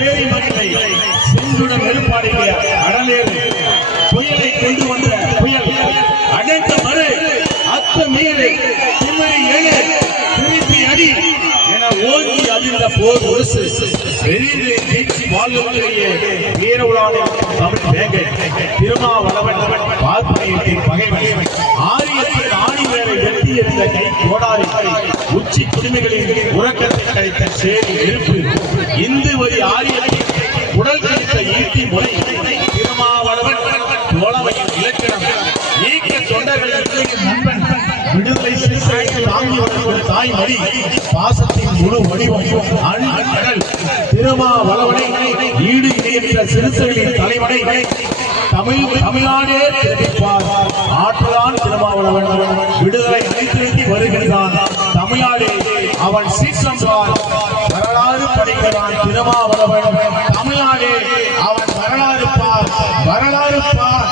பேரி மக்களை செஞ்சுடன் நெருப்பாடிய அடலேறு புயலை கொண்டு வந்த புயல் அடக்க மறு அத்த மீது திமிரி எழு திருப்பி அடி என ஓங்கி அதிர்ந்த போர் ஒருசு பெரிய வீழ்ச்சி வாழ்வுகளிலேயே வீர உலான தமிழ் வேங்கை திருமாவளவன் பார்ப்பனையத்தின் பகைவன் ஆரியத்தின் ஆணி வேலை வெட்டி இருந்த கை கோடாரி உச்சி குடிமைகளின் உறக்கத்தை கழித்த சேரி நெருப்பு இந்து வரி ஆரியத்தின் உடல் கழித்த ஈட்டி முறை திருமாவளவன் தோழமையின் இலக்கணம் நீக்க தொண்டர்களின் நண்பன் விடுதலை சிறுசைக்கு தாங்கி வரும் தாய் மடி பாசத்தின் முழு வடிவம் அண்ணல் திருமாவளவனை ஈடு இணைந்த சிறுசைகளின் தலைவனை தமிழ்நாடே தெரிவிப்பார் ஆற்றலான் திருமாவளவன் விடுதலை அளித்து வருகின்றான் தமிழ்நாடே அவன் சீசம்பார் வரலாறு படிக்கிறான் திருமாவளவன் தமிழ்நாடே அவன் வரலாறு பார்